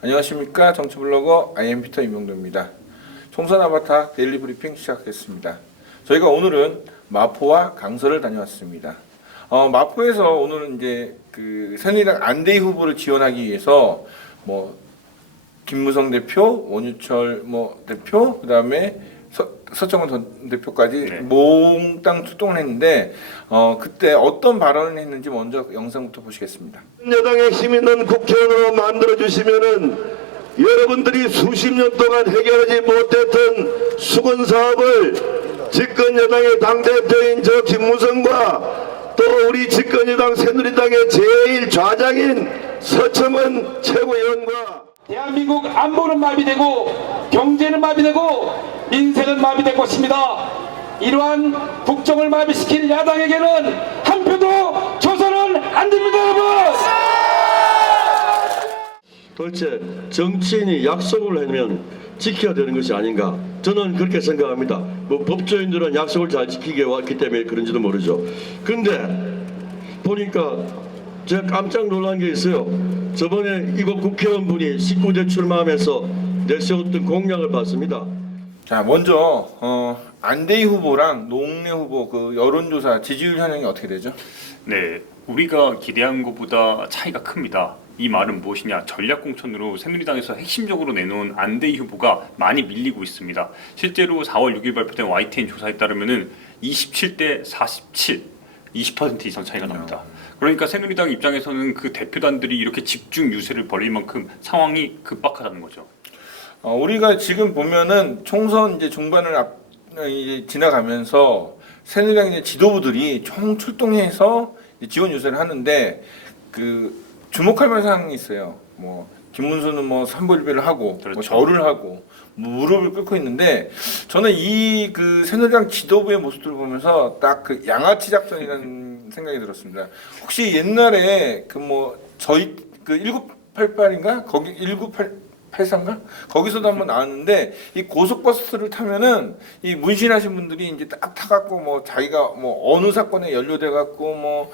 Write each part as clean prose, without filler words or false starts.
안녕하십니까. 정치블로거 IM피터 임용도입니다. 총선 아바타 데일리 브리핑 시작하겠습니다. 저희가 오늘은 마포와 강서를 다녀왔습니다. 마포에서 오늘은 이제 그 새누리당 안대희 후보를 지원하기 위해서 김무성 대표, 원유철 대표, 그다음에 서청원 전 대표까지 몽땅 출동을 했는데 그때 어떤 발언을 했는지 먼저 영상부터 보시겠습니다. 여당의 힘 있는 국회의원으로 만들어 주시면은 여러분들이 수십 년 동안 해결하지 못했던 수건 사업을 집권 여당의 당 대표인 저 김무성과 또 우리 집권 여당 새누리당의 제일 좌장인 서청원 최고위원과 대한민국 안보는 마비되고 경제는 마비되고 민생은 마비될 것입니다. 이러한 국정을 마비시킬 야당에게는 한 표도 줘서는 안 됩니다, 여러분. 도대체 정치인이 약속을 하면 지켜야 되는 것이 아닌가, 저는 그렇게 생각합니다. 법조인들은 약속을 잘 지키게 왔기 때문에 그런지도 모르죠. 근데 보니까 제가 깜짝 놀란 게 있어요. 저번에 이곳 국회의원분이 19대 출마하면서 내세웠던 공약을 봤습니다. 자, 먼저 안대희 후보랑 노웅래 후보 그 여론조사 지지율 현황이 어떻게 되죠? 네, 우리가 기대한 것보다 차이가 큽니다. 이 말은 무엇이냐? 전략공천으로 새누리당에서 핵심적으로 내놓은 안대희 후보가 많이 밀리고 있습니다. 실제로 4월 6일 발표된 YTN 조사에 따르면은 27대 47, 20% 이상 차이가 납니다. 그러니까 새누리당 입장에서는 그 대표단들이 이렇게 집중 유세를 벌일 만큼 상황이 급박하다는 거죠. 우리가 지금 보면은 총선 이제 중반을 이제 지나가면서 새누리당 이제 지도부들이 총 출동해서 지원 유세를 하는데 그 주목할 만한 사항이 있어요. 김문수는 삼보일배를 하고 그렇죠. 절을 하고 무릎을 꿇고 있는데 저는 이 그 새누리당 지도부의 모습들을 보면서 딱 그 양아치 작전이라는 생각이 들었습니다. 혹시 옛날에 저희 그 1988인가 거기 1983인가 거기서도 한번 나왔는데 이 고속버스를 타면은 이 문신하신 분들이 이제 딱 타갖고 자기가 어느 사건에 연루돼 갖고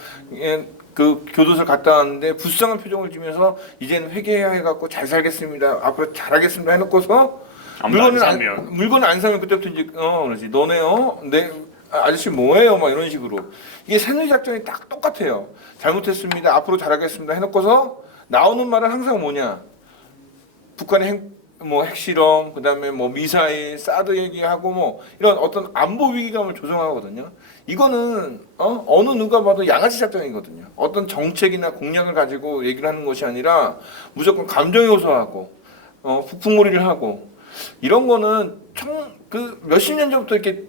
그 교도소를 갔다 왔는데 불쌍한 표정을 지면서 이제는 회개해야 해갖고 잘 살겠습니다. 앞으로 잘하겠습니다 해놓고서 물건을 안 사면 그때부터 이제 그러지 너네 내 아저씨 뭐예요 막 이런 식으로 이게 새누리 작전이 딱 똑같아요. 잘못했습니다. 앞으로 잘하겠습니다 해놓고서 나오는 말은 항상 뭐냐? 북한의 핵실험, 그다음에 미사일, 사드 얘기하고 이런 어떤 안보 위기감을 조성하거든요. 이거는 어느 누가 봐도 양아치 작전이거든요. 어떤 정책이나 공약을 가지고 얘기를 하는 것이 아니라 무조건 감정에 호소하고 북풍몰이를 하고 이런 거는 그 몇십 년 전부터 이렇게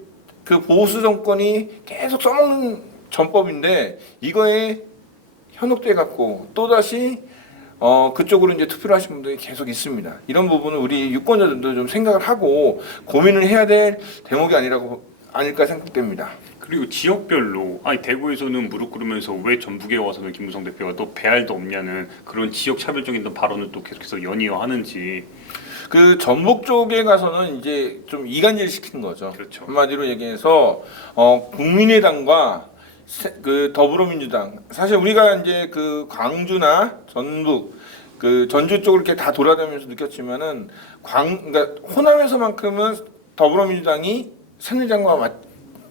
그 보수 정권이 계속 써먹는 전법인데 이거에 현혹돼 갖고 또 다시 그쪽으로 이제 투표를 하신 분들이 계속 있습니다. 이런 부분은 우리 유권자들도 좀 생각을 하고 고민을 해야 될 대목이 아닐까 생각됩니다. 그리고 지역별로 대구에서는 무릎 꿇으면서 왜 전북에 와서는 김무성 대표가 또 배알도 없냐는 그런 지역 차별적인 발언을 또 계속해서 연이어 하는지. 그 전북 쪽에 가서는 이제 좀 이간질 시키는 거죠. 그렇죠. 한마디로 얘기해서 국민의당과 그 더불어민주당 사실 우리가 이제 그 광주나 전북 그 전주 쪽을 이렇게 다 돌아다니면서 느꼈지만은 그러니까 호남에서만큼은 더불어민주당이 새누리당과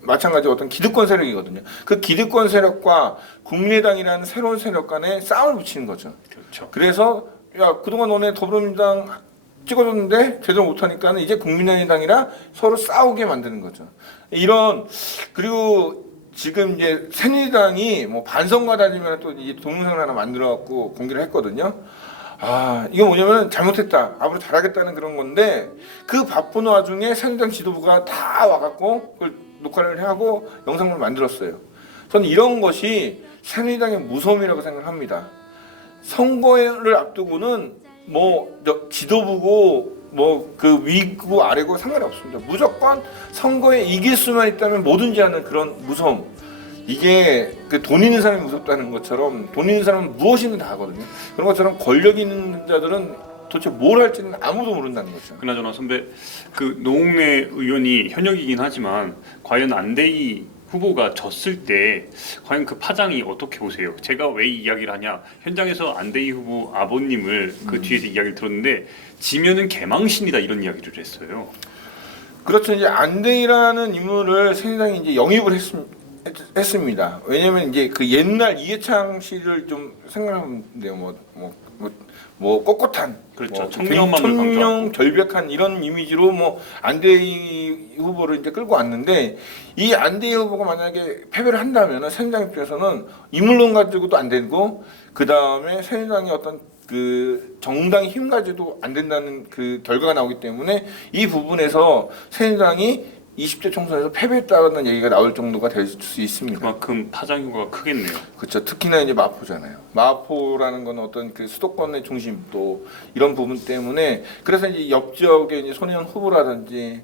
마찬가지 어떤 기득권 세력이거든요. 그 기득권 세력과 국민의당이라는 새로운 세력 간에 싸움을 붙이는 거죠. 그렇죠. 그래서 야 그동안 너네 더불어민주당 찍어줬는데 제대로 못하니까는 이제 국민의당이랑 서로 싸우게 만드는 거죠. 그리고 지금 이제 새누리당이 반성과 다니면 또 이제 동영상을 하나 만들어갖고 공개를 했거든요. 이게 뭐냐면 잘못했다. 앞으로 잘하겠다는 그런 건데 그 바쁜 와중에 새누리당 지도부가 다 와갖고 그걸 녹화를 하고 영상을 만들었어요. 저는 이런 것이 새누리당의 무서움이라고 생각합니다. 선거를 앞두고는 지도부고 그 위고 아래고 상관이 없습니다. 무조건 선거에 이길 수만 있다면 뭐든지 하는 그런 무서움. 이게 그 돈 있는 사람이 무섭다는 것처럼 돈 있는 사람은 무엇이든 다 하거든요. 그런 것처럼 권력 있는 자들은 도대체 뭘 할지는 아무도 모른다는 거죠. 그나저나 선배, 그 노웅래 의원이 현역이긴 하지만 과연 안대희 후보가 졌을 때 과연 그 파장이 어떻게 보세요? 제가 왜 이 이야기를 하냐? 현장에서 안대희 후보 아버님을 그 뒤에서 이야기를 들었는데 지면은 개망신이다 이런 이야기를 했어요. 그렇죠. 이제 안대희라는 인물을 새누리당이 이제 영입을 했습니다. 왜냐면 이제 그 옛날 이해창 씨를 좀 생각하면 돼요. 뭐 꼿꼿한, 그렇죠. 뭐 청렴함을 청렴 강조하고. 결백한 이런 이미지로 뭐 안대희 후보를 이제 끌고 왔는데 이 안대희 후보가 만약에 패배를 한다면은 새누리당 입장에서는 인물론 가지고도 안 되고 그 다음에 새누리당의 어떤 그 정당의 힘 가지고도 안 된다는 그 결과가 나오기 때문에 이 부분에서 새누리당이 20대 총선에서 패배했다는 얘기가 나올 정도가 될 수 있습니다. 그만큼 파장 효과가 크겠네요. 그렇죠. 특히나 이제 마포잖아요. 마포라는 건 어떤 그 수도권의 중심 또 이런 부분 때문에 그래서 이제 옆 지역의 이제 손혜원 후보라든지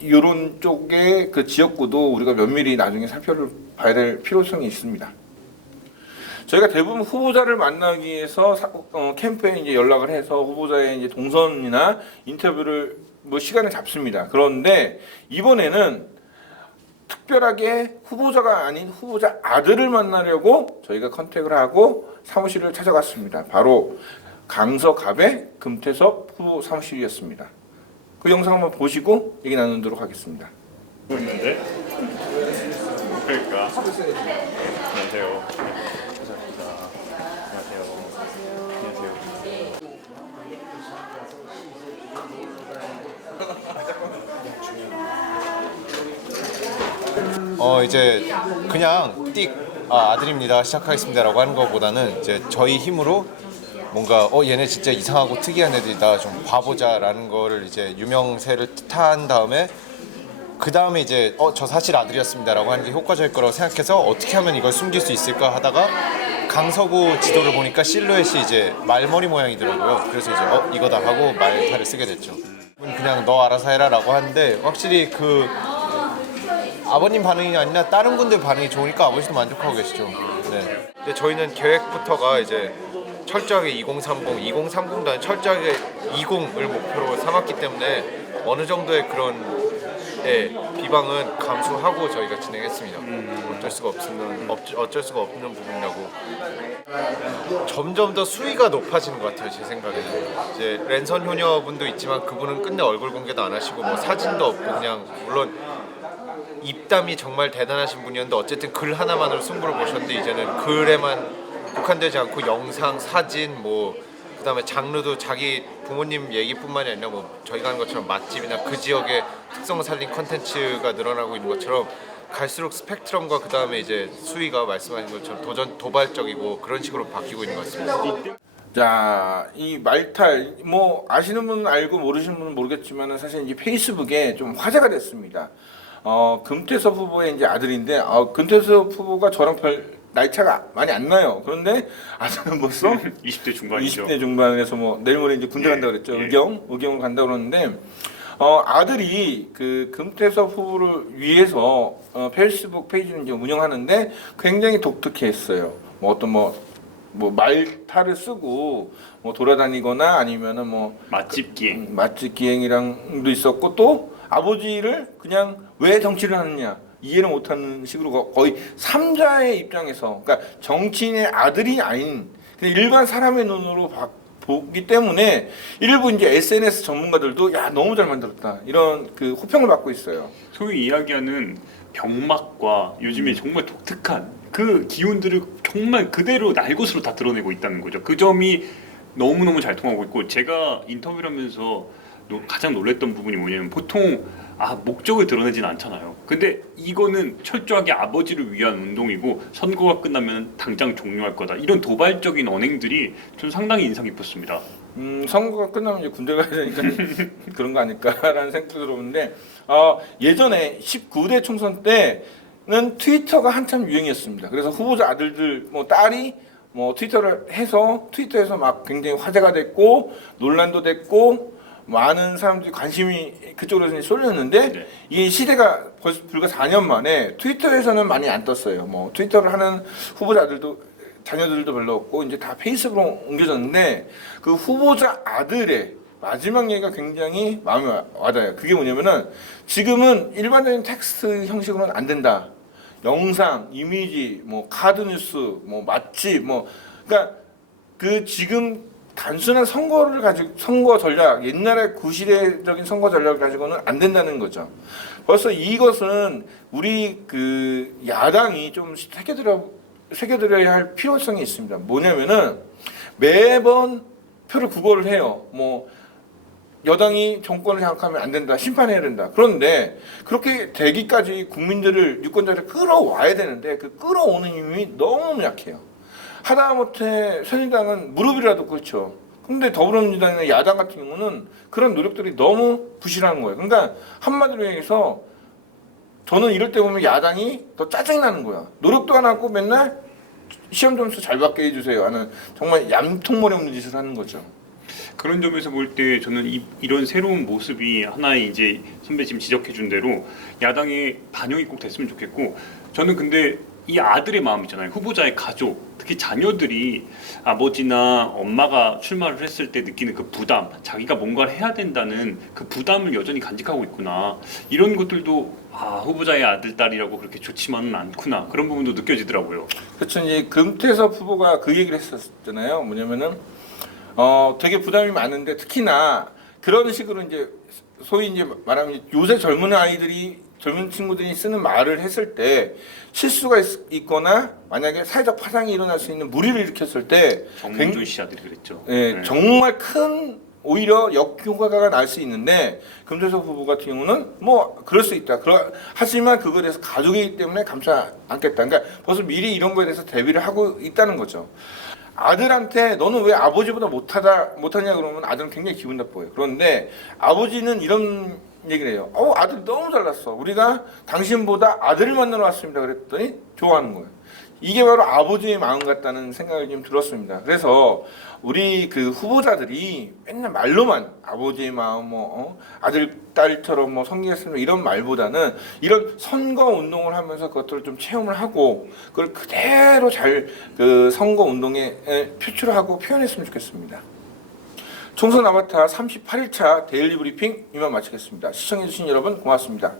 이런 쪽의 그 지역구도 우리가 면밀히 나중에 살펴봐야 될 필요성이 있습니다. 저희가 대부분 후보자를 만나기 위해서 캠프에 이제 연락을 해서 후보자의 이제 동선이나 인터뷰를 뭐 시간을 잡습니다. 그런데 이번에는 특별하게 후보자가 아닌 후보자 아들을 만나려고 저희가 컨택을 하고 사무실을 찾아갔습니다. 바로 강서갑의 금태섭 후보 사무실이었습니다. 그 영상 한번 보시고 얘기 나누도록 하겠습니다. 있는데 그러니까 안녕하세요. 감사합니다. 안녕하세요. 이제 그냥 아들입니다 시작하겠습니다라고 하는 것보다는 이제 저희 힘으로 뭔가 얘네 진짜 이상하고 특이한 애들이다 좀 봐보자라는 거를 이제 유명세를 뜻한 다음에 그 다음에 이제 저 사실 아들이었습니다라고 하는 게 효과적일 거라고 생각해서 어떻게 하면 이걸 숨길 수 있을까 하다가 강서구 지도를 보니까 실루엣이 이제 말머리 모양이더라고요. 그래서 이제 이거다 하고 말타를 쓰게 됐죠. 그냥 너 알아서 해라라고 하는데 확실히 그 아버님 반응이 아니라 다른 분들 반응이 좋으니까 아버지도 만족하고 계시죠. 네. 근데 저희는 계획부터가 이제 철저하게 2030, 2030도 아니라 철저하게 20을 목표로 삼았기 때문에 어느 정도의 그런 비방은 감수하고 저희가 진행했습니다. 어쩔 수가 없는 부분이라고. 점점 더 수위가 높아지는 것 같아요. 제 생각에는 이제 랜선 효녀분도 있지만 그분은 끝내 얼굴 공개도 안 하시고 뭐 사진도 없고 그냥 물론 입담이 정말 대단하신 분이었는데 어쨌든 글 하나만으로 승부를 보셨는데 이제는 글에만 국한되지 않고 영상, 사진 뭐 그다음에 장르도 자기 부모님 얘기뿐만이 아니라 뭐 저희가 하는 것처럼 맛집이나 그 지역의 특성을 살린 컨텐츠가 늘어나고 있는 것처럼 갈수록 스펙트럼과 그다음에 이제 수위가 말씀하신 것처럼 도발적이고 그런 식으로 바뀌고 있는 것 같습니다. 자, 이 말탈 뭐 아시는 분은 알고 모르시는 분은 모르겠지만은 사실 이제 페이스북에 좀 화제가 됐습니다. 금태섭 후보의 이제 아들인데 금태섭 후보가 저랑 별 나이 차가 많이 안 나요. 그런데 아들은 벌써 20대 중반이죠. 20대 중반에서 뭐 내일 모레 이제 군대 간다 그랬죠. 의경을 간다 그러는데 아들이 그 금태섭 후보를 위해서 페이스북 페이지를 이제 운영하는데 굉장히 독특했어요. 뭐 어떤 뭐 말타를 쓰고 뭐 돌아다니거나 아니면은 뭐 맛집 기행. 맛집 기행이랑도 있었고 또 아버지를 그냥 왜 정치를 하느냐 이해를 못하는 식으로 거의 삼자의 입장에서 그러니까 정치인의 아들이 아닌 그냥 일반 사람의 눈으로 보기 때문에 일부 이제 SNS 전문가들도 야 너무 잘 만들었다 이런 그 호평을 받고 있어요. 소위 이야기하는 병맛과 요즘에 정말 독특한 그 기운들을 정말 그대로 날것으로 다 드러내고 있다는 거죠. 그 점이 너무너무 잘 통하고 있고 제가 인터뷰를 하면서 가장 놀랐던 부분이 뭐냐면 보통 목적을 드러내진 않잖아요. 근데 이거는 철저하게 아버지를 위한 운동이고 선거가 끝나면 당장 종료할 거다. 이런 도발적인 언행들이 좀 상당히 인상 깊었습니다. 선거가 끝나면 이제 군대 가야 되니까 그런 거 아닐까라는 생각도 들었는데 예전에 19대 총선 때는 트위터가 한참 유행이었습니다. 그래서 후보자 아들들 뭐 딸이 뭐 트위터를 해서 트위터에서 막 굉장히 화제가 됐고 논란도 됐고 많은 사람들이 관심이 그쪽으로 쏠렸는데 네. 이 시대가 벌써 불과 4년 만에 트위터에서는 많이 안 떴어요. 뭐 트위터를 하는 후보자들도 자녀들도 별로 없고 이제 다 페이스북으로 옮겨졌는데 그 후보자 아들의 마지막 얘기가 굉장히 마음에 와닿아요. 그게 뭐냐면은 지금은 일반적인 텍스트 형식으로는 안 된다. 영상, 이미지, 뭐 카드 뉴스, 뭐 맛집, 뭐 그러니까 그 지금 단순한 선거를 가지고 선거 전략, 옛날의 구시대적인 선거 전략을 가지고는 안 된다는 거죠. 벌써 이것은 우리 그 야당이 좀 새겨들어야 할 필요성이 있습니다. 뭐냐면은 매번 표를 구걸을 해요. 뭐 여당이 정권을 장악하면 안 된다, 심판해야 된다. 그런데 그렇게 되기까지 국민들을 유권자를 끌어와야 되는데 그 끌어오는 힘이 너무 약해요. 하다못해 새누리당은 무릎이라도 꿇죠. 근데 더불어민주당이나 야당 같은 경우는 그런 노력들이 너무 부실한 거예요. 그러니까 한마디로 얘기해서 저는 이럴 때 보면 야당이 더 짜증이 나는 거야. 노력도 안 하고 맨날 시험 점수 잘 받게 해주세요 하는 정말 얌통머리 없는 짓을 하는 거죠. 그런 점에서 볼 때 저는 이런 새로운 모습이 하나의 이제 선배 지금 지적해 준 대로 야당의 반영이 꼭 됐으면 좋겠고, 저는 근데 이 아들의 마음 있잖아요. 후보자의 가족, 특히 자녀들이 아버지나 엄마가 출마를 했을 때 느끼는 그 부담, 자기가 뭔가를 해야 된다는 그 부담을 여전히 간직하고 있구나. 이런 것들도 후보자의 아들, 딸이라고 그렇게 좋지만은 않구나. 그런 부분도 느껴지더라고요. 그렇죠. 이제 금태섭 후보가 그 얘기를 했었잖아요. 뭐냐면은 되게 부담이 많은데 특히나 그런 식으로 이제 소위 이제 말하면 요새 젊은 친구들이 쓰는 말을 했을 때 실수가 있거나 만약에 사회적 파장이 일어날 수 있는 무리를 일으켰을 때 정몽준 씨 아들이 그랬죠. 네. 정말 큰 오히려 역효과가 날 수 있는데 금태섭 후보 같은 경우는 뭐 그럴 수 있다. 하지만 그거에 대해서 가족이기 때문에 감싸 않겠다. 그러니까 벌써 미리 이런 거에 대해서 대비를 하고 있다는 거죠. 아들한테 너는 왜 아버지보다 못하냐 그러면 아들은 굉장히 기분 나빠요. 그런데 아버지는 이런 얘기를 해요. 아들 너무 잘났어. 우리가 당신보다 아들을 만나러 왔습니다. 그랬더니 좋아하는 거예요. 이게 바로 아버지의 마음 같다는 생각이 좀 들었습니다. 그래서 우리 그 후보자들이 맨날 말로만 아버지의 마음, 아들, 딸처럼 섬기겠습니다 이런 말보다는 이런 선거 운동을 하면서 그것들을 좀 체험을 하고 그걸 그대로 잘 그 선거 운동에 표출하고 표현했으면 좋겠습니다. 총선 아바타 38일차 데일리 브리핑 이만 마치겠습니다. 시청해주신 여러분 고맙습니다.